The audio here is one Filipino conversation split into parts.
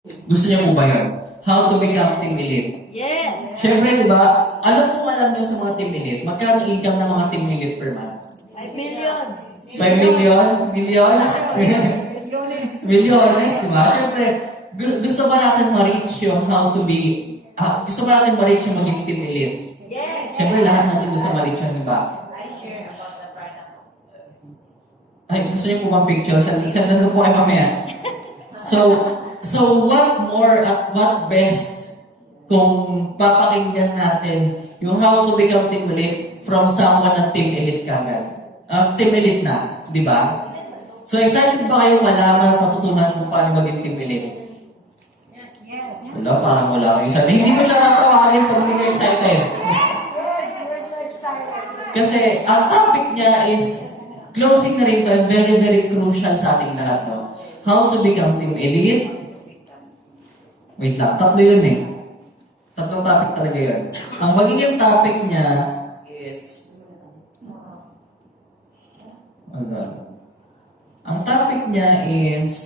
Gusto niyo po ba yun? How to become team elite. Yes. Siyempre, di ba, alam niyo sa mga team elite, magkano income ng mga team elite per month? 5 millions. 5 million? Millions? Milyones, di ba? Siyempre, gusto ba natin ma-reach yung how to be, gusto ba natin ma-reach yung maging team elite? Yes. Siyempre, lahat natin gusto ma-reach yun, di ba? I share about the product. Ay, gusto niyo po bang picture? Sandan ko po kayo mamaya. So what more at what best kung papakinggan natin yung how to become team elite from someone na team elite kagad? Team elite na, di ba? So excited ba kayo malaman at matutunan kung paano maging team elite? Yes. Wala, parang wala kayo sabi. Hindi ko siya natawagin pag hindi ko excited. We're so excited. Kasi ang topic niya is closing na rin to and very, very crucial sa ating lahat. No? How to become team elite. Wait lang, tatlo yun eh. Tatlong topic talaga yun. Ang magiging topic niya is... Ang topic niya is...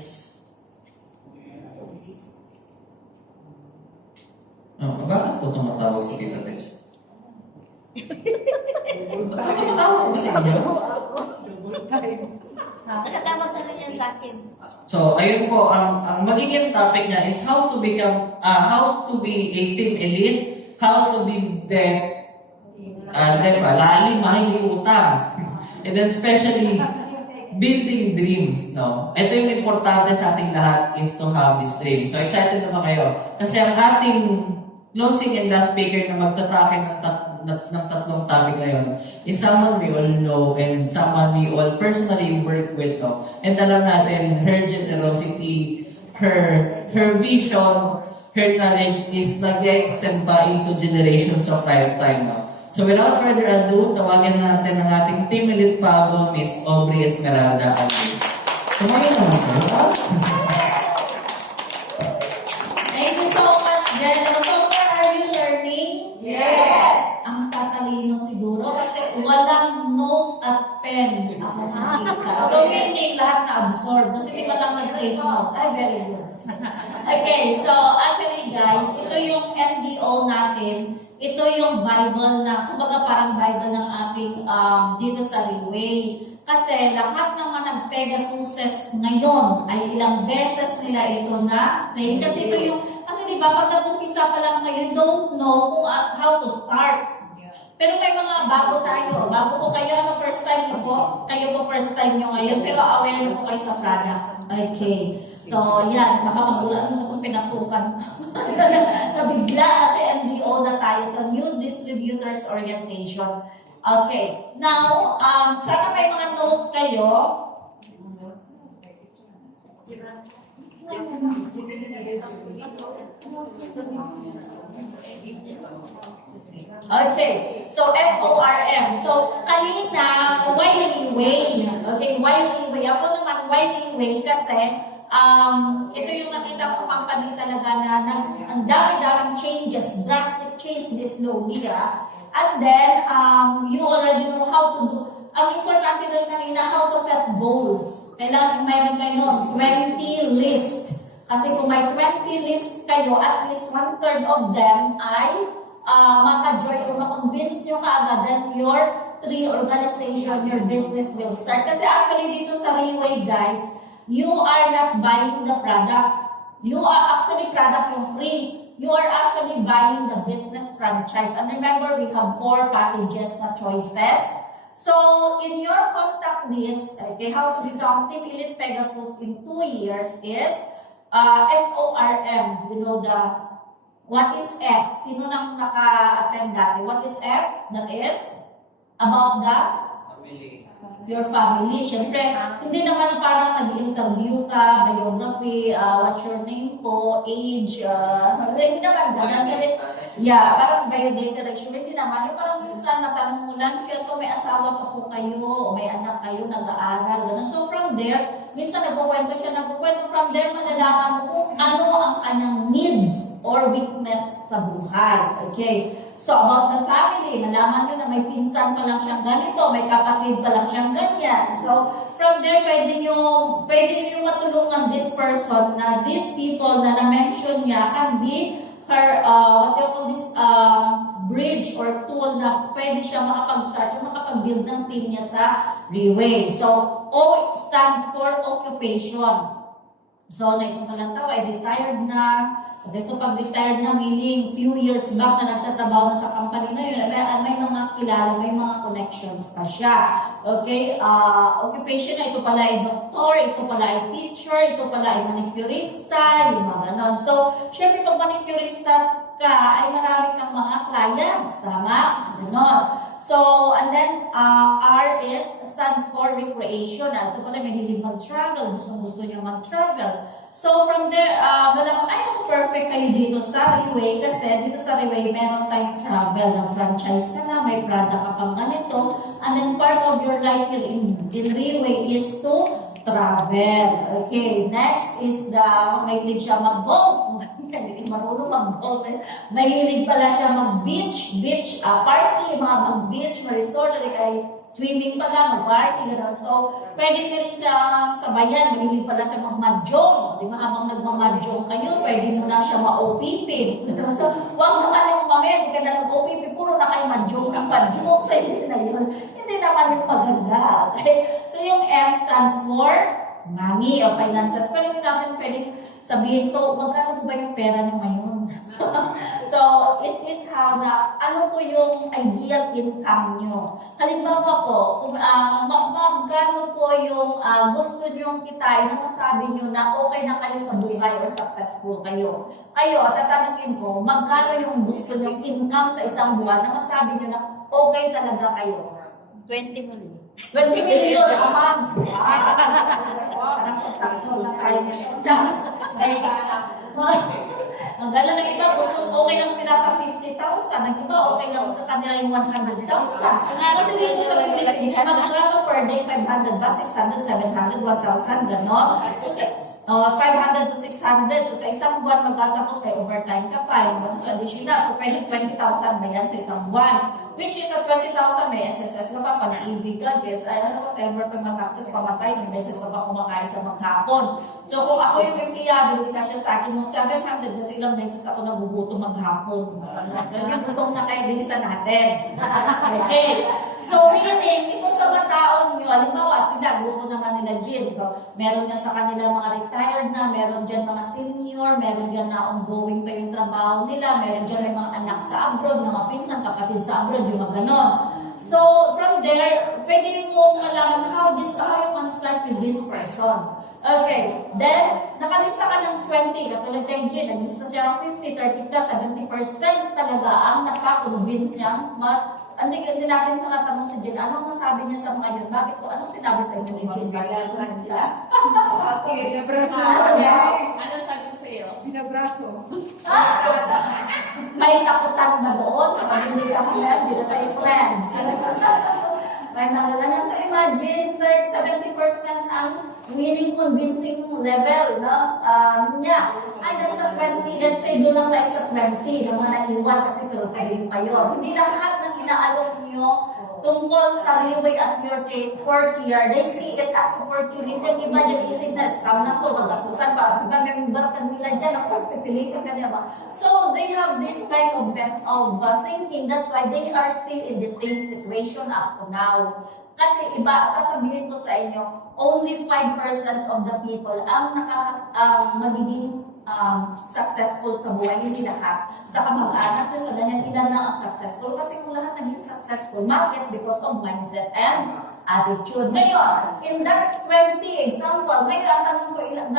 bakit po tumatawag si Tita Tess? Bakit tumatawag si Tita? Nakatawag sa kanya sa akin. So, ayun po, ang magiging topic niya is how to be a team elite, how to be lalim, hindi utang. And then especially, building dreams, no? Ito yung importante sa ating lahat is to have this dream. So, excited na ba kayo? Kasi ang ating closing and last speaker na magtatake ng tatlong topic na yun is someone we all know and someone we all personally work with. No? And alam natin, her generosity, her vision, her knowledge is nag-extend pa into generations of lifetime. No? So without further ado, tawagan natin ang ating team elite Pavo, Miss Aubrey Esmeralda Alves. Kumain naman kayo. Thank you so much, Jen. So far, are you learning? Yes. Ang tatalino siguro kasi walang note at pen ako nakita. So, meaning lahat na-absorb. Kasi hindi ka lang nag-take note. Ay, very good. Okay, so actually guys, ito yung NDO natin. Ito yung Bible na, kumbaga parang Bible ng ating dito sa Relay. Kasi lahat ng mga nag-Pegasuses ngayon ay ilang beses nila ito na train. Kasi ito yung, kasi di ba pag nag-umpisa pa lang kayo, you don't know kung how to start. Pero may mga bago tayo. Bago po kayo, first time nyo po. Kayo po first time nyo ngayon, pero aware na po kayo sa product. Okay. So, yan. Baka magulat mo kung pinasukan. Nabigla kasi MDO na tayo sa New Distributors Orientation. Okay. Now, sana may mga note kayo. Okay, so FORM. So, kanina, Wiley Way. Okay, Wiley Way. Ako naman, Wiley Way kasi ito yung nakita ko company talaga na ang dami-daming changes, drastic changes slowly. And then, you already know how to do. Ang importante doon kanina, how to set goals. Kailangan mayroon kayo nun, 20 list. Kasi kung may 20 list kayo, at least 1/3 of them ay maka-joy o ma-convince nyo kaagad that your organization, your business will start. Kasi actually dito sa Relay, guys, you are not buying the product. You are actually product yung free. You are actually buying the business franchise. And remember, we have 4 packages na choices. So, in your contact list, okay, how to become Team Elite Pegasus in 2 years is FORM. You know what is F? Sino nang naka-attend dati? What is F? That is about your family. Siyempre, hindi naman parang nag-interview ka, biography, what's your name po, age, hindi naman ganun. Yeah, parang biodata resume, hindi naman. Yung parang minsan natanong mo lang siya, so may asawa pa po kayo, o may anak kayo, nag-aaral, ganun. So from there, minsan nagkukwento siya, from there, malalaman mo kung ano ang kanyang needs or weakness sa buhay. Okay? So, about the family, malaman nyo na may pinsan pa lang siyang ganito, may kapatid pa lang siyang ganyan. So, from there, pwede nyo matulungan this person na these people na na-mention niya can be her, what do you call this, bridge or tool na pwede siya makapag-start o makapag-build ng team niya sa Reway. So, O stands for occupation. So, like kung palang tao ay retired na. Okay, so pag retired na, meaning few years back na nagtatrabaho na sa company na yun, may mga kilala, may mga connections pa siya. Okay, occupation na ito pala ay doktor, ito pala ay teacher, ito pala ay manicurista, yung mga ganon. So, syempre pag manicurista ka, ay marami kang mga clients, tama? Ganon. So, and then, R stands for recreation. Ito pala, mahilig mag-travel. Gusto niyo mag-travel. So, from there, malamang, ay, perfect kayo dito sa Reway kasi dito sa Reway, meron tayong travel na franchise ka na, may product ka pang ganito. And then, part of your life here in Reway is to travel. Okay, next is mahilig siya mag-golf. Hindi marunong mag-golf. Mahilig pala siya mag-beach party, mga mag-beach, mag-resort, kay swimming pala, mag-party, gano'n. So, pwede ka rin sa bayan, mahilig pala siya mag-mahjong. Di ba, habang nagmamahjong kayo, pwede mo na siya ma-OPP. So, huwag naman yung mamaya, hindi ka na nag-OPP, puro na kayo mahjong. So, hindi na yun. Hindi naman yung maganda. Okay? So, yung M stands for money o finances. Pero hindi natin pwedeng sabihin, so, magkano po ba yung pera niyo ngayon? So, it is how na, ano po yung ideal income nyo? Halimbawa po, kung magkano po yung gusto nyo kitain na masabi nyo na okay na kayo sa buhay or successful kayo. Kayo, tatanungin ko, magkano yung gusto nyo income sa isang buwan na masabi nyo na okay talaga kayo? 20 million. 20 million a month. Parang kontakto lang tayo nito. Ang gano'n ng iba, gusto okay lang sila sa 50,000. Ang iba, okay lang sa kanila yung 100,000. Kasi dito sa Philippines, magkano per day? 500 ba? 600, 700, 1,000, gano'n. So, 500 to 600. So, sa isang buwan, magkatapos may overtime ka pa. Yung additional. So, pwede 20,000 ba yan sa isang buwan? Which is, sa 20,000, may SSS ka pa, pag-ibig ka, whatever pa mga taxes, pamasay, may beses ka pa kumakain sa maghapon. So, kung ako yung empleyado, hindi ka siya sa akin ng 700, kasi ilang beses ako nagugutom maghapon. Talagang gutom na kayo, bilisan natin. Okay. So, meaning, ito sa mga taon nyo, halimbawa, sila, grupo naman nila Jin. So, meron yan sa kanila mga retired na, meron dyan mga senior, meron dyan na ongoing pa yung trabaho nila, meron dyan may mga anak sa abroad, mga pinsan, kapatid sa abroad, yung mga ganon. So, from there, pwede mo malaman how you can start with this person. Okay, then, nakalista ka ng 20, katulad kay Jin, naglista siya ng 50, 30 plus, 70% talaga ang nakakonvince niya, hindi natin nakatanong si Jin, anong nasabi niya sa mga yun? Bakit po? Anong sinabi sa inyo ni Jin? Binabraso. Ano sabi ko sa iyo? Binabraso. May takutan na doon, kapag hindi ka friend, hindi na tayo friends. May mga ganun. So imagine, 70% ang winning convincing level, no? Niya. Ay, dahil sa 20, let's say doon lang tayo sa 20, ng mga naiwan kasi Filipino kayo. Hindi lahat ng inaalok nyo tungkol sa Reway at your fourth year, they see it as opportunity. Ang iba dyan isip na scam na to, magasusan pa. Member ka nila dyan, ang pipilitan ka nila. So, they have this type of thinking. That's why they are still in the same situation up to now. Kasi iba, sasabihin ko sa inyo, only 5% of the people ang magiging successful sa buhay, hindi lahat. Sa kamag-anak nyo, sa ganyan, ilan na ang successful. Kasi kung lahat naging successful, market because of mindset and attitude. Ngayon, in that 20 example, ngayon ang tanong ko, ilang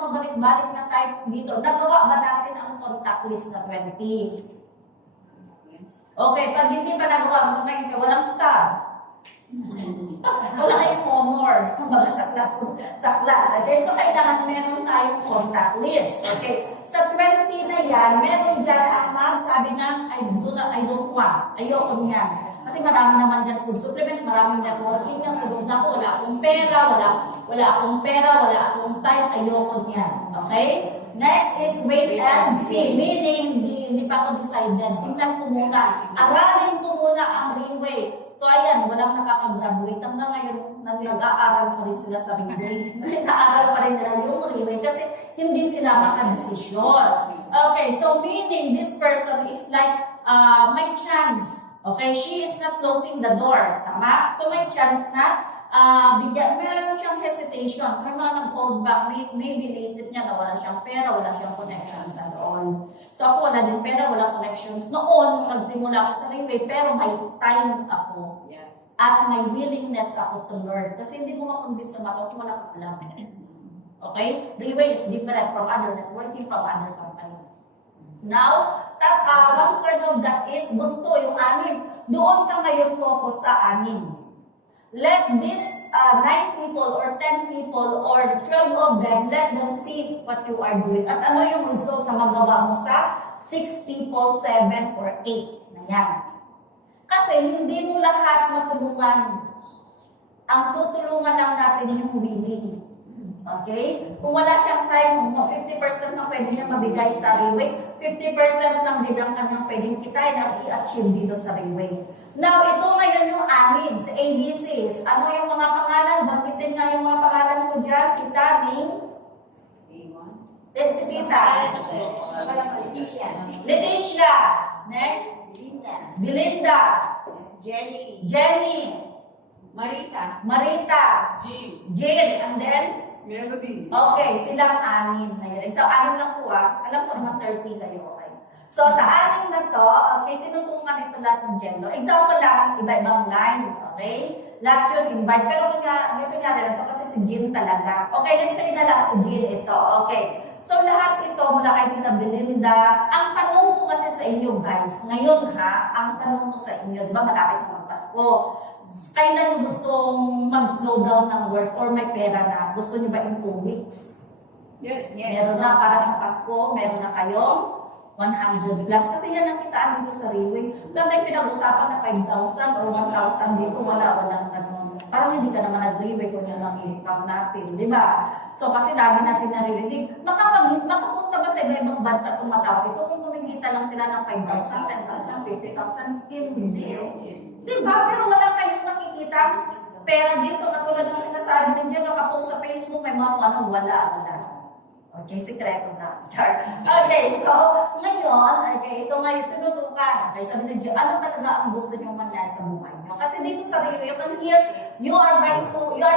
pabalik-balik na type dito, nagawa ba natin ang contact list na 20? Okay, pag hindi pa nagawa, ngayon kayo, walang star. Wala kayong honor sa class. Okay, so kailangan meron tayong contact list. Okay, sa 20 na yan, meron dyan ang sabi na, I don't want. Ayoko niyan. Kasi marami naman dyan food supplement, maraming networking yan. Sulog na ako, wala akong pera, wala akong time, ayoko niyan. Okay? Next is wait and see. Meaning, hindi pa ako decided. Tingnan ko muna. Aralin ko muna ang Reway. So ayan, walang nakaka-graduate. Hanggang ngayon, nag-aaral pa rin sila sa Riway. Nag-aaral pa rin nila yung Riway kasi hindi sila makadesisyon. Okay, so meaning this person is like, may chance. Okay, she is not closing the door. Tama? So may chance na meron siyang hesitation. So yung mga nag-hold back, maybe naisip niya na wala siyang pera, wala siyang connections and all. So ako wala din pera, wala connections. Noon, nagsimula ako sa Riway, pero may time ako. Yes. At may willingness ako to learn. Kasi hindi mo makonvince sa mata kung wala kang alam. Okay? Riway is different from other networking, from other company. Now, one third of that is gusto yung anim. Doon ka ngayon focus sa anim. Let this 9 people or 10 people or 12 of them, let them see what you are doing. At ano yung result na magawa mo sa 6 people, 7 or 8 na yan. Kasi hindi mo lahat matulungan. Ang tutulungan lang natin yung willing. Okay? Kung wala siyang time, 50% na pwede niya mabigay sa Riway, 50% lang din ang kanyang pwedeng kitain ang i-achieve dito sa Riway. Now, ito ngayon yung anim, sa ABCs. Ano yung mga pangalan? Banggitin nga yung mga pangalan ko dyan. Tita, Ning? Si Tita. Leticia. Next? Belinda. Jenny. Marita. Jill. And then? Melody. Okay, silang anim na yun. So, anim lang po Alam ko naman 30 kayo, okay? So, sa anim na to, okay, tinutukan ito lahat ng gender. Example lang, iba-ibang line, okay? Lahat yun invite. Pero dito nga na ito kasi si Jean talaga. Okay, let's say na lang si Jean ito. Okay. So, lahat ito mula kay Tita Belinda. Ang tanong ko kasi sa inyo, guys, ngayon ang tanong ko sa inyo, di ba malapit na magpasko? Kailan nyo gustong mag-slow down ng work or may pera na? Gusto nyo ba in 2 weeks? Yes. Meron na para sa Pasko, meron na kayong 100 plus. Kasi yan ang kitaan dito sa Riway. Wala tayong pinag-usapan na 5,000 or 1,000 dito. Walang ganun. Parang hindi ka naman nag-Riway kung yan lang income natin. Di ba? So kasi lagi natin naririnig. Makapunta ba sa iba-ibang bansa kung matawag ito? Kung kumikita lang sila ng 5,000, 10,000, 50,000, hindi. Diba? Pero wala kayong nakikita pera dito. Katulad ng sinasabi ninyo, nakapost sa Facebook, may mga wala. Okay, sikreto na. Char. Okay, so, ngayon, ito ngayon, tinutukan. Okay, sabi ninyo, ano talaga ang gusto nyo mangyari sa buhay nyo? Kasi dito sa Riway, here, you are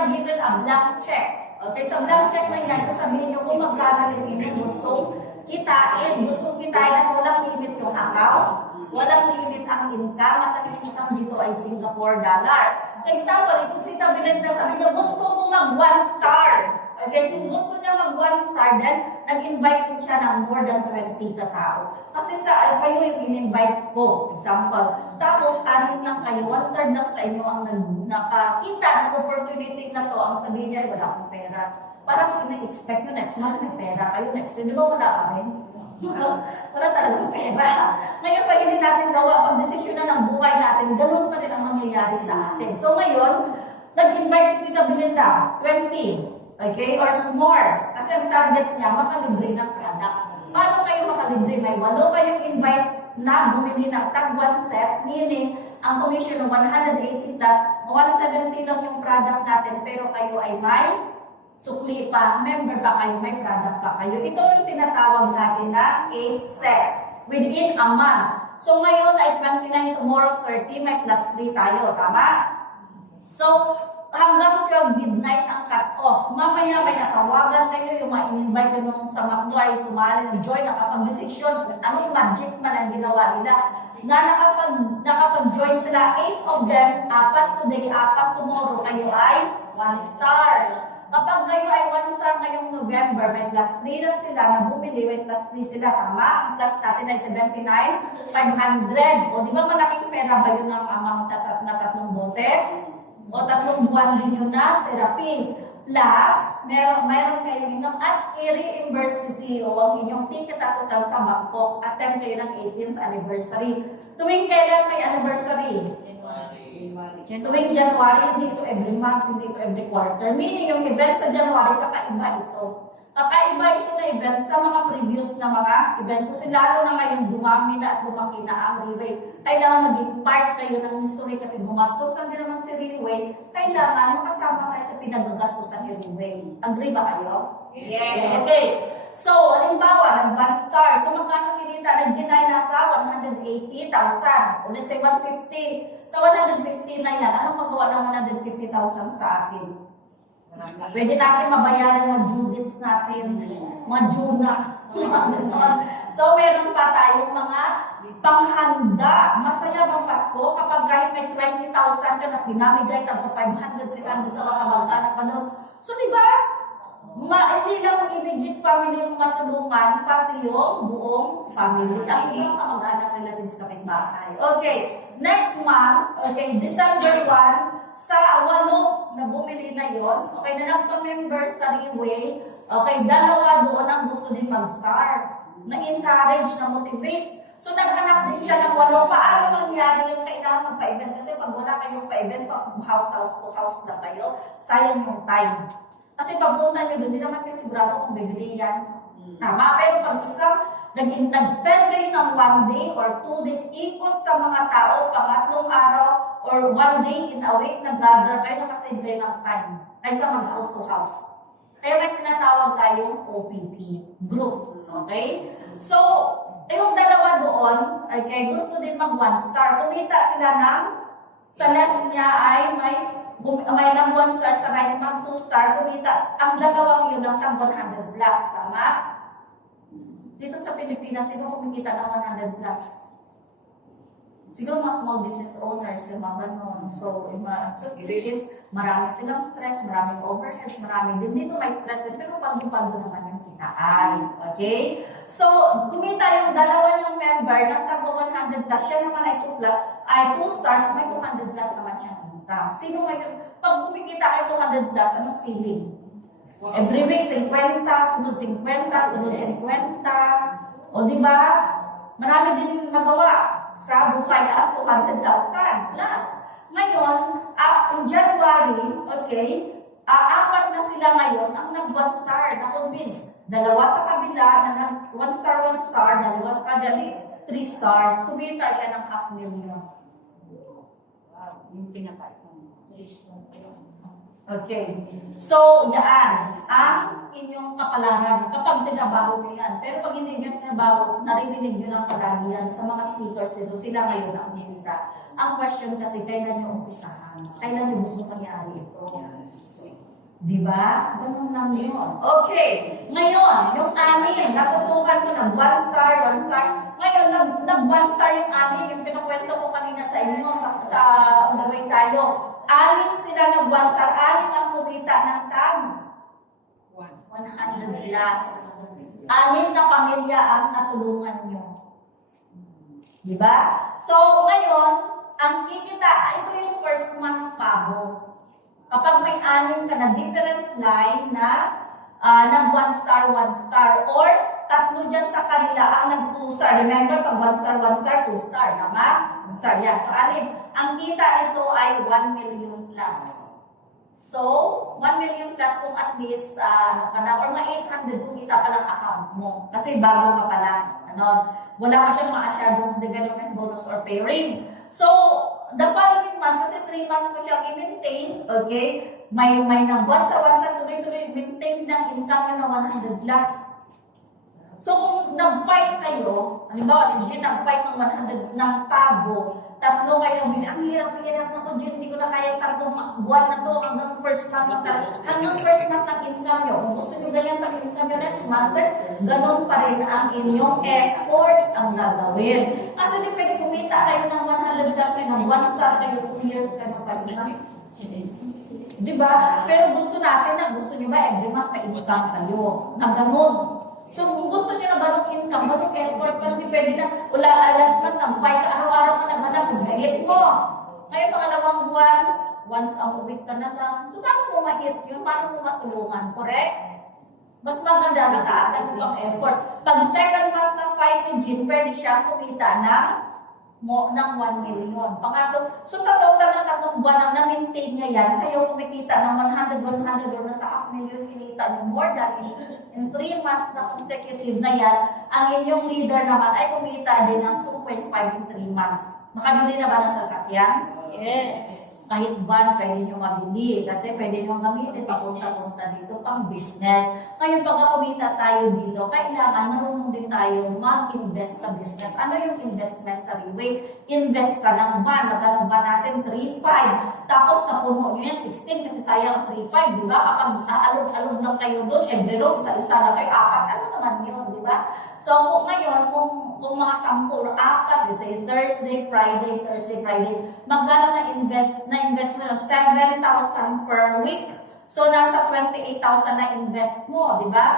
given a blank check. Okay, sa blank check na yan, sasabihin nyo kung magkano yung inyong gustong kitain at walang limit yung account. Walang limit ang income at ang income dito ay Singapore dollar. So example, ito si Tita Belinda, sabi niya, gusto mo mag 1 star. Okay, kung gusto niya mag 1 star, then nag-invite din siya ng more than 20 katao. Kasi kayo yung in-invite ko, example. Tapos, anin lang kayo, 1/3 lang sa inyo ang nakakita ng opportunity na to. Ang sabihin niya, wala akong pera. Parang ina-expect nyo next month may pera kayo. Next year, di ba wala ka rin? Wala talagang pera. Ngayon, pag hindi natin gawa, pag desisyon na ng buhay natin, ganun pa rin ang mangyayari sa atin. So ngayon, nag-invite si Tita Belinda, 20, okay, or more. Kasi ang target niya, makalibre ng product. Paano kayo makalibre? May 8 kayong invite na bumili ng tag 1 set, meaning ang commission ng 180 plus, 170 lang yung product natin, pero kayo ay may sukli pa, member pa kayo, may product pa kayo. Ito yung tinatawag natin na 8 sets within a month. So ngayon ay 29, tomorrow 30, may plus 3 tayo, tama? So, hanggang 12 midnight ang cut-off. Mamaya may natawagan kayo, yung ma-invite nyo sa McDo ay sumali ng joy, nakapag-desisyon, anong magic man ang ginawa nila. Na nakapag-join sila, 8 of them, 4 today, 4 tomorrow, kayo ay 1 star. Kapag kayo ay 1 star ngayong November, may plus 3 na sila, na bumili, may plus 3 sila, tama? Ang plus natin ay 79,500. O di ba malaking pera ba yun ang amount na 3 bote? O 3 buwan din yun na therapy. Plus, mayroon kayo inyong at i-reimburse ni CEO ang inyong ticket at hotel sa Bangkok. Attend kayo ng 18th anniversary. Tuwing kailan may anniversary? Tuwing January, hindi ito every month, hindi ito every quarter. Meaning, yung event sa January, kakaiba ito. Kakaiba ito na event sa mga previous na mga events. Kasi lalo na ngayon, dumami na at lumaki na ang Riway. Kailangan maging part kayo ng history kasi gumastusan din naman si Riway. Kailangan makasama tayo sa pinagagastusan ni Riway. Agree ba kayo? Yes. Okay. So, halimbawa, nag-One Star. So, magkano kinita? Nag-deny nasa 180,000. O let's say 150. Sa 150 na yan, anong magawa ng 150,000 sa atin? Pwede natin mabayaran mga due dates natin, mga Juna. So, meron pa tayong mga panghanda. Masaya bang Pasko kapag kahit may 20,000 ka na pinamigay, tapos 500, 300 sa mga kamag-anak ka nun. So, di ba? Hindi lang yung immediate family yung matulungan, pati yung buong family. Ang ibang kamag-anak relatives kapitbahay. Okay, next month, okay, December 1, sa 8 na bumili na yon, okay, na nagpa-member sa Riway, okay, 2 doon ang gusto din mag-start. Na-encourage, na-motivate. So, naghanap din siya ng 8. Paano mangyari yung kailangan magpa-event? Kasi pag wala kayong pa-event, house to house na kayo, sayang yung time. Kasi pagpunta nyo doon, hindi naman kayo sigurado kung bibili yan. Tama? Pero pag nag-spend kayo ng 1 day or 2 days, ikot sa mga tao, pangatlong araw, or 1 day in a week, nag-gather kayo, nakasave kayo ng time. Kaysa mag-house to house. Kaya may tinatawag tayong OPP, group. Okay? So, yung 2 doon, okay, gusto din mag-1 star. Kumita sila ng, sa left niya ay may ng 1 star, sa right mag 2 star, kumita. Ang 2 yun ng tag 100 plus, tama? Dito sa Pilipinas, sino kumikita ng 100 plus? Siguro mga small business owners, yung mga ganun. So, which is, marami silang stress, maraming overheads, marami din. Dito may stress din, pero pag-pag naman yung kitaan. Okay? So, kumita yung 2 niyang member ng tag 100 plus, siya naman ay 2 stars, may 200 plus naman siyang income. Sino ngayon, pag kumikita kayo 200 plus, anong feeling? Every week, 50, sunod 50, sunod 50. O, di ba? Marami din magawa sa buhay ang 200,000 plus. Ngayon, in January, okay, 4 na sila ngayon ang nag-1 star, na-convince. 2 sa kabila, na nag-1 star, 2 sa kabila, 3 stars. Kumita siya ng 500,000. Yung pinakain. Okay. So, yan ang inyong kapalaran kapag tinabaho nyo yan. Pero pag hindi nyo tinabaho, naririnig nyo ng palagi yan sa mga speakers nito. Sila ngayon ang kumita. Ang question kasi, kailan nyo umpisahan? Kailan nyo gusto mangyari ito? Diba? Ganun lang yun. Okay. Ngayon, yung 6, natutukan mo ng 1 star, 1 star. Ngayon, nag-1 star yung 6, yung pinakwento ko kanina sa inyo, sa on the way tayo. 6 sila nag-1 star, 6 ang kumita ng tag 100 plus. 6 na pamilya ang natulungan nyo. Diba? So, ngayon, ang kikita, ito yung first month pabo. Kapag may 6 ka na different line na nag 1 star, 1 star, or 3 dyan sa kanila ang nag 2 star. Remember, pag 1 star, 2 star. Tama? 1 star, yan. So, 6. Ang kita nito ay 1 million plus. So, 1 million plus kung at least, or mga 800 kung isa pa lang account mo. Kasi bago ka pa lang. Wala pa siyang maasyadong development bonus or pay ring. So, the following months, kasi 3 months mo siyang i-maintain, okay? May ng 1 star, tuloy-tuloy, maintain ng income na 100 plus. So, kung nag-fight kayo, halimbawa si Jean nag-fight ng 100 ng pavo, 3 kayo, ang hirap na ko, Jean, hindi ko na kaya 3 buwan na to hanggang first month hanggang first month ng income nyo. Kung gusto nyo ganyan pag income nyo next month, ganun pa rin ang inyong effort ang gagawin. Kasi di pwede kumita kayo ng 100 plus ng 1 star kayo, 2 years kayo pa-income. Diba? Pero gusto natin na, gusto nyo ba every month pa-income kayo? Na ganun. So, kung gusto niyo na ganong income, ganong effort, pero hindi pwede na, last month, nag-fight ka, araw-araw ka naghanap, hit mo. Ngayon, pangalawang buwan, once a week ka na lang. So, paano mo ma-hit yun? Paano mo matulungan? Correct? Mas maganda, nataasan mo pang effort. Pag second month ng fight ni Jean, pwede siya kumita ng ng 1 million. Pangatlo, so sa total ng 3 buwan na na-maintain niya yan, kayo kumikita ng 100 or nasa half million, kinita niyo more than in 3 months na consecutive na yan, ang inyong leader naman ay kumita din ng 2.5 in 3 months. Makabili na ba ng sasakyan? Yes. Kahit van, pwede nyo mabili kasi pwede nyo gamitin papunta-punta dito pang business. Ngayon, pag kumita tayo dito, kailangan marunong din tayo mag-invest sa business. Ano yung investment sa Riway? Invest ka ng van. Magkano ba natin? 3.5. Tapos napuno nyo yan, 16 kasi sayang 3.5, di ba? Kapag alog-alog lang kayo doon, every row, isa-isa lang kayo, 4. Ano naman yun, di ba? So, kung ngayon, kung mga 10 or 4, say Thursday, Friday, magkano na-invest mo ng 7,000 per week. So, nasa 28,000 na invest mo, di ba?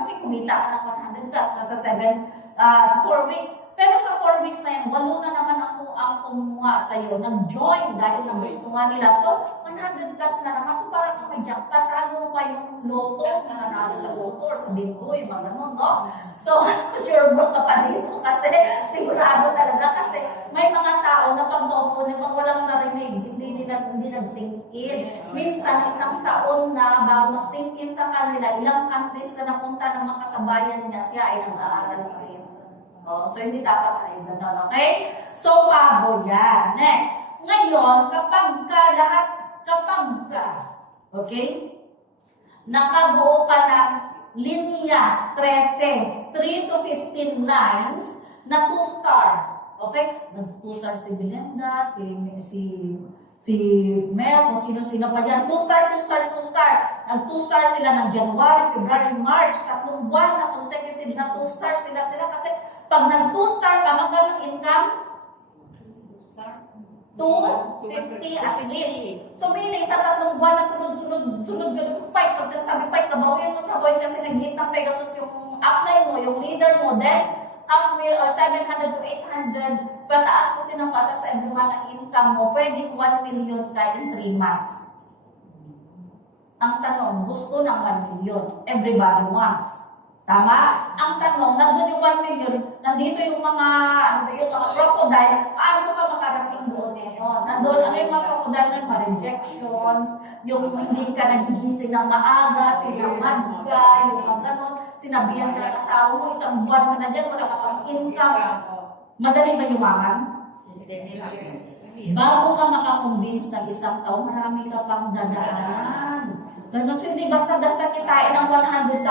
Kasi kumita ka ng 100 plus, nasa 4 weeks. Pero sa 4 weeks na yan, 8 na naman ang kumuha sa'yo, nag-join dahil na gusto nga nila. So, 100 plus na naman. So, parang kung may jackpot, talo mo pa yung loto, na nanalo sa loto or sa bingo, yung mga ganun, no? So, sure ka pa dito kasi sigurado talaga kasi may mga tao na pag naupo nila, pag walang narinig, hindi nag-sink in. Minsan, 1 taon na bago sink in sa kanila, ilang countries na napunta ng mga kasabayan niya, siya ay nag-aaral pa rin. Oh, so, hindi dapat tayo gano'n, okay? So, pabo yan. Next. Ngayon, kapag ka, okay? Nakabuo ka ng linya 13, 3 to 15 lines na 2-star. Okay? Nag-2-star si Belinda, si Mel, kung sino-sino pa dyan. 2-star. Nag-2-star sila ng January, February, March. 3 buwan na consecutive na 2-star sila kasi pag nag-2-star ka, magkano income? 250 at least. So, meaning sa 3 buwan na sunod ganun fight. Pag sinasabi fight, trabahoyin kasi nag-hit ng Pegasus yung upline mo, yung leader mo, then half mil or 700 to 800, pataas kasi ng patas sa everyone ang income mo, pwedeng 1 million ka in 3 months. Ang tanong, gusto ng 1 million. Everybody wants. Tama? Ang tanong, nandun yung 1 million, nandito yung mga crocodile, paano ka makarating doon ngayon? Nandun, ano yung mga crocodile na mga rejections, yung hindi ka nagigising ng maaga, tinamad ka, yung mga ganun, sinabihan ka ng asawa mo, 1 buwan ka na dyan, wala ka pang income. Madali ba yumaman? Bago ka makakonvince ng 1 taon, marami ka pang dadaanan. Ganun, so hindi basta-basta kitain ng 100,000.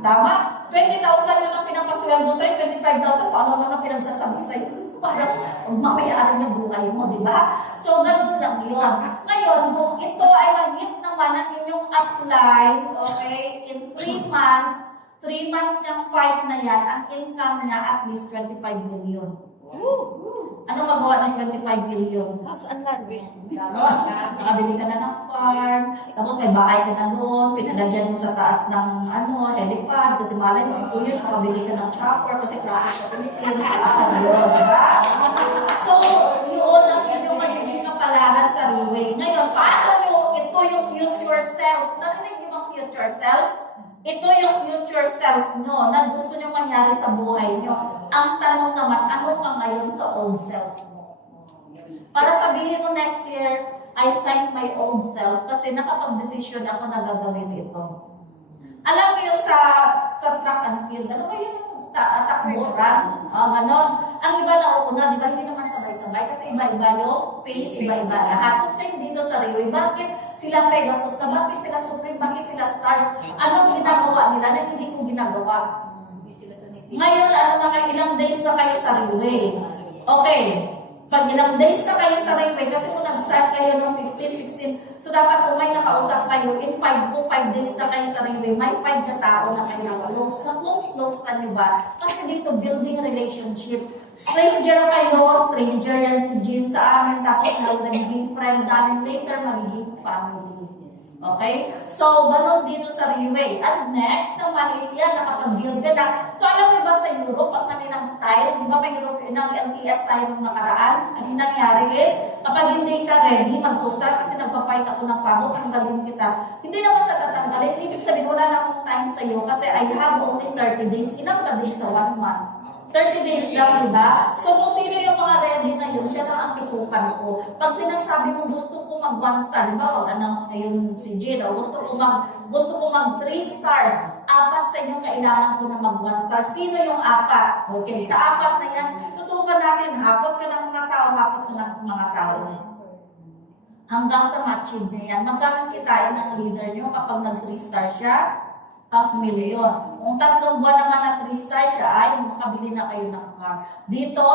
Tama? 20,000 na lang pinapasweldo sa'yo, 25,000, paano naman pinagsasabi sa'yo? Parang mamayaran yung buhay mo, di ba? So, ganun lang yun. Ngayon, kung ito ay mag-hit naman ang inyong upline, okay, in 3 months, 3 months niyang fight na yan, ang income niya at least 25 million. Ano magawa ng 25 million? House and land. Nakabili ka na ng farm, tapos may bahay ka na doon, pinalagyan mo sa taas ng helipad, kasi malay mo, 2 years, makabili ka ng chopper, kasi traffic sa Pilipinas, diba? So, yun ang inyong magiging kapalaran sa Riway. Ngayon, paano ito yung future self? Narinig niyo bang future self? Ito yung future self nyo na gusto nyo mangyari sa buhay nyo. Ang tanong naman, ano ka ngayon sa old self mo? Para sabihin mo next year, I thank my old self kasi nakapag-desisyon ako na gagawin ito. Alam mo yung sa track and field, ano ba yung takburan? Ganon. Ang iba na uuna, di ba, hindi naman sabay-sabay kasi iba-iba yung pace, iba-iba lahat. So same dito sa Riway, bakit sila Pegasus na, bakit sila Supreme, bakit sila Stars? Anong ginagawa nila na hindi ko ginagawa? Ngayon, ilang days na kayo sa Riway? Okay. Pag ilang days na kayo sa Riway, kasi kung nag-start kayo ng 15, 16, so dapat kung may nakausap kayo, in 5 days na kayo sa Riway, may 5 na tao na kayo na-close. Na-close ka niyo ba? Kasi dito, building relationship. Stranger kayo, stranger yan si Jean sa amin, tapos nagiging friend namin, later magiging family. Okay? So, ganun dito sa Riway. And next naman is yan, nakapag-build ka na. So, alam mo ba sa Europe, ang kanilang style, di ba may European ng LTS tayo nung nakaraan? Ang nangyari is, kapag hindi ka ready, mag-2-star kasi nagpa-fight ako ng pagod, tanggalin kita. Hindi naman sa tatanggalin, ibig sabihin wala na akong time sa'yo kasi I have only 30 days. Ilang ba days sa 1 month? 30 days lang, di ba? So kung sino yung mga ready na yun, siya lang ang tutukan ko. Pag sinasabi mo gusto ko mag 1 star, di ba? Mag-announce ngayon si Gino, gusto ko mag 3 stars. 4 sa inyo kailangan ko na mag 1 star. Sino yung 4? Okay, sa 4 na yan, tutukan natin, hapot ka ng mga tao, hapot ka ng mga tao. Hanggang sa ma-achieve na yan. Magkano kitain ng leader nyo kapag nag 3 star siya? 500,000. Kung 3 buwan naman na 3 star siya, ay makabili na kayo ng car. Dito,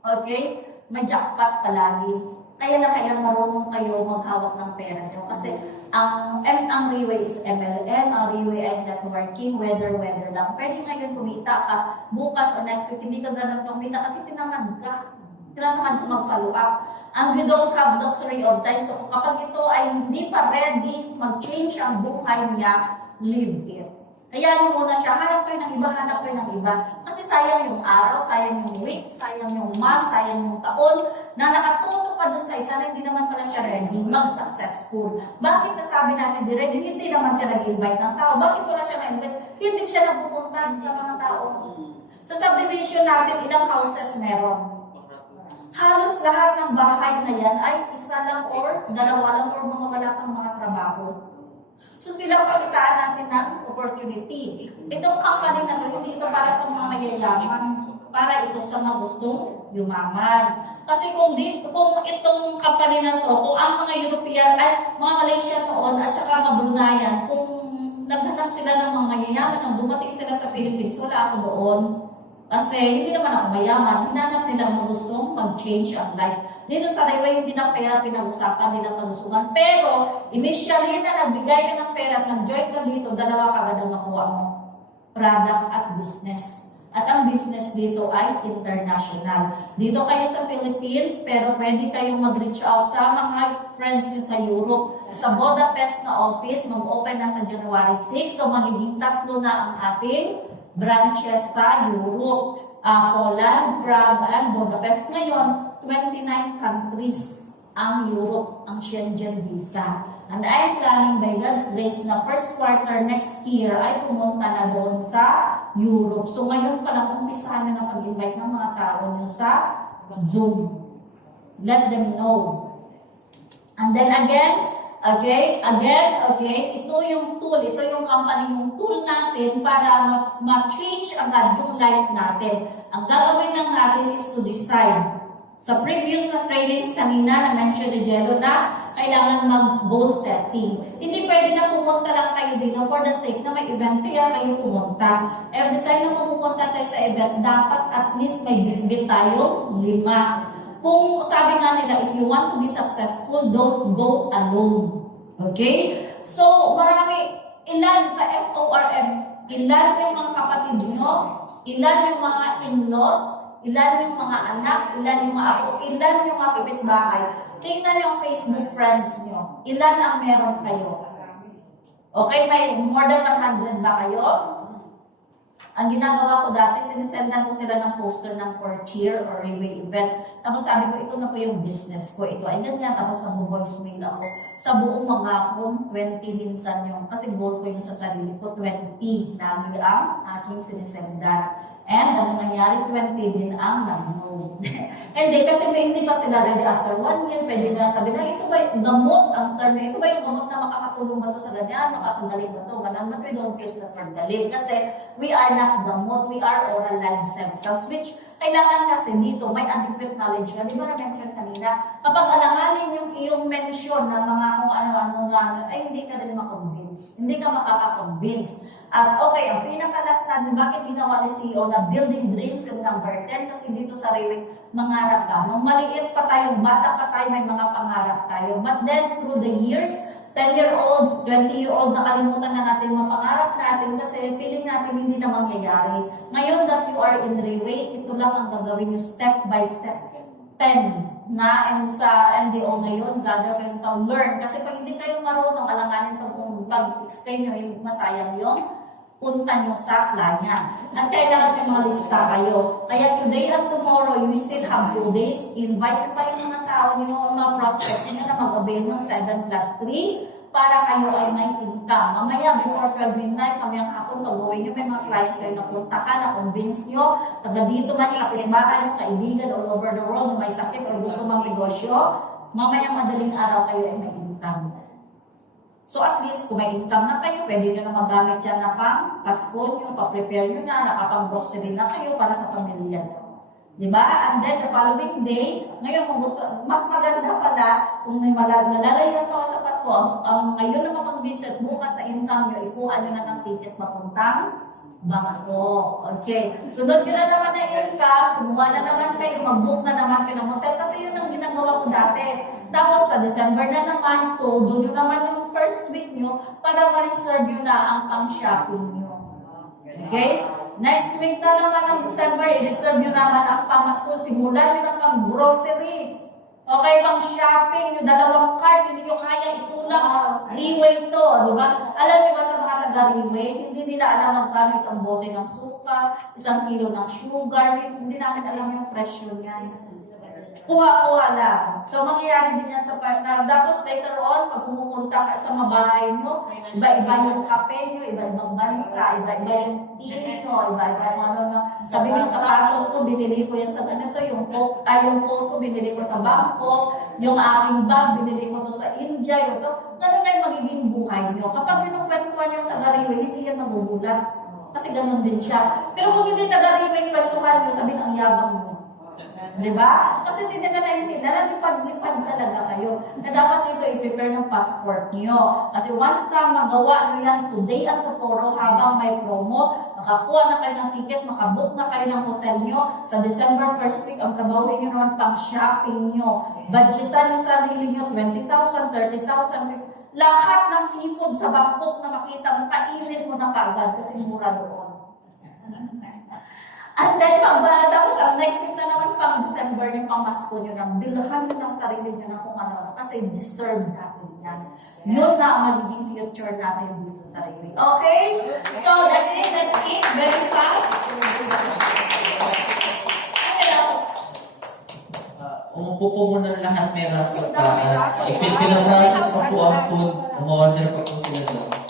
okay, may jackpot palagi. Kaya na kaya marunong kayo maghawak ng pera nyo. Kasi ang Reway is MLM, ang Reway ay networking, weather lang. Pwede ngayon kumita ka, bukas o next week, hindi ka ganun kumita kasi tinamad ka. Tinamad ka mag-follow up. And we don't have luxury of time. So kapag ito ay hindi pa ready, mag-change ang buhay niya, leave it. Hayaan mo muna siya, hanap kayo ng iba, hanap kayo ng iba. Kasi sayang yung araw, sayang yung week, sayang yung month, sayang yung taon, na nakatuto ka dun sa isa na hindi naman pala siya ready, mag-successful. Bakit nasabi natin di ready? Hindi naman siya nag-invite ng tao. Bakit wala siya na-invite? Hindi siya nagpupunta sa mga tao. Sa subdivision natin, ilang houses meron? Halos lahat ng bahay na yan ay isa lang or dalawa lang or mga wala pang mga trabaho. So sila pakitaan natin ng opportunity. Itong company na to, hindi ito para sa mga mayayaman, para ito sa mga gustong yumaman. Kasi kung itong company na to, kung ang mga European, ay mga Malaysia noon, at saka mga Brunayan, kung naghanap sila ng mga mayayaman, nang dumating sila sa Philippines, wala ako doon. Kasi hindi naman ako mayaman, hinanap nila ang gustong mag-change ang life. Dito sa Reway, hindi na pera pinag-usapan, hindi na kalusugan. Pero, initially na nagbigay ka ng pera at nag-join ka dito, dalawa ka agad ang makuha mo. Product at business. At ang business dito ay international. Dito kayo sa Philippines, pero pwede kayong mag-reach out sa mga friends nyo sa Europe. Sa Budapest na office, mag-open na sa January 6. So, magiging 3 na ang ating branches sa Europe, Poland, Prague, and Budapest. Ngayon, 29 countries ang Europe, ang Schengen visa. And I'm planning by God's grace na first quarter next year ay pumunta na doon sa Europe. So ngayon pa lang, umpisahan na mag-invite ng mga tao nyo sa Zoom. Let them know. And then again, ito yung tool, ito yung company, yung tool natin para ma-change agad yung life natin. Ang gagawin lang natin is to decide. Sa previous na trainings kanina, na-mention ni Jello na kailangan mag-goal setting. Hindi pwede na pumunta lang kayo dito for the sake na may event, kaya kayo pumunta. Every time na pumunta tayo sa event, dapat at least may bit tayo 5. Kung sabi nga nila, if you want to be successful, don't go alone. Okay? So, ilan sa FORM, ilan yung mga kapatid nyo, ilan yung mga in-laws, ilan yung mga anak, ilan yung mga ako, ilan yung mga kapitbahay. Tingnan yung Facebook friends nyo. Ilan ang meron kayo? Okay, may more than 100 ba kayo? Ang ginagawa ko dati, sinisendan ko sila ng poster ng for cheer or Reway event. Tapos sabi ko, ito na po yung business ko. Ito ay ganyan. Tapos mag-voicemail ako. Sa buong maghapon, 20 minsan yung, kasi goal ko yun sa sarili ko, 20 lagi ang aking sinisendan. And ano nangyari, 20 din ang nag-no. Hindi, kasi hindi pa sila ready after 1 year. Pwede na sabi na, ito ba yung gamot, ang term, ito ba yung gamot na makakatulong ba ito sa ganyan, makakagaling ba ito, ganun, but we don't use the word galing. Kasi we are not gamot, we are oral line stem cells, which kailangan kasi dito may adequate knowledge na. Di ba na-mention kanina? Kapag alanganin yung iyong mention ng mga kung ano-ano na, ay hindi ka rin makonvince. Hindi ka makaka-convince. At okay, ang pinakalas natin, bakit ginawa ni CEO na building dreams yung number 10? Kasi dito sa Reway, mangarap ka. Nung maliit pa tayo, bata pa tayo, may mga pangarap tayo. But then, through the years, 10-year-old, 20-year-old, nakalimutan na natin mga pangarap natin kasi feeling natin hindi na mangyayari. Ngayon that you are in Reway, ito lang ang gagawin nyo step by step. 10 na, and sa MDO na yun, gagawin to learn. Kasi pag hindi kayo marunong, alanganin ito kung pag-explain nyo, masayang yung punta nyo sa client. At kailangan may mga lista kayo. Kaya today and tomorrow, you still have 2 days. Invite pa yung mga tao nyo, mga prospects nyo na mag-avail ng 7+3 para kayo ay may income. Mamaya, before 12 midnight, mamayang hapon, pag-uwi nyo, may mga clients kayo na punta ka, na-convince nyo, taga dito man, kapitbahay nyo, kaibigan all over the world, na may sakit o gusto mang negosyo, mamayang madaling araw kayo ay may income. So at least, kung may income na kayo, pwede nyo na magamit yan na pang Pasko nyo, pa-prepare nyo na, nakapang-grocery na kayo para sa pamilya nyo. Diba? And then the following day, ngayon kung gusto, mas maganda pala kung may nalalayan pa sa Pasko, ang ngayon na makonvince at bukas sa income nyo, ikuha nyo na ng ticket papuntang bangko. Okay. Sunod nyo na naman na income, kumuha na naman kayo, mag-book na naman kayo ng hotel kasi yun ang ginagawa ko dati. Tapos sa December na naman, todo nyo naman yung first week nyo para ma-reserve nyo na ang pang-shopping nyo. Okay? Next week na naman ng December, i-reserve nyo naman ang pamasko. Simulan nyo na pang grocery. Okay, pang shopping, yung 2 cart, hindi nyo kaya itulang. Leeway to, di ba? Alam nyo ba sa mga taga-leeway, hindi nila alam magkano isang bote ng suka, 1 kilo ng sugar, hindi namin alam yung presyo niyan. Kuha-kuha lang. So, mangyayari din yan sa partner. Tapos, later on, pag pumupunta ka sa mabahay nyo, iba-iba yung kape nyo, iba-ibang bansa, iba-iba yung tea nyo, iba-iba yung ano. Sabi nyo, sapatos ko, binili ko yan sa ganito, yung coat ko, binili ko sa Bangkok, yung aking bag, binili ko to sa India. Yung, so, ganun na yung magiging buhay nyo. Kapag pinukwentuhan yung taga-riway, hindi yan magugulat. Kasi ganun din siya. Pero kung hindi taga-riway, kwentuhan nyo, sabi ng yabang mo. Diba? Kasi hindi na naintindihan, lipad-lipad talaga kayo. Na dapat ito i-prepare ng passport niyo. Kasi once na magawa nyo yan today at tomorrow habang may promo, makakuha na kayo ng ticket, makabook na kayo ng hotel nyo. Sa December 1st week, ang trabaho nyo naman pang shopping nyo. Budgetan nyo sarili nyo, 20,000, 30,000, lahat ng seafood sa Bangkok na makita mo, kainin mo na kaagad kasi mura doon. And then, tapos ang next week na naman pang December yung pamasko nyo na bilhan nyo ng sarili nyo na kung ano kasi deserve natin yan. Yun na ang magiging future natin dito sa sarili. Okay? So, that's it. Very fast. Umupo po muna lahat, meron po pa. I-fill process pa po ang food. Umorder pa po sila doon.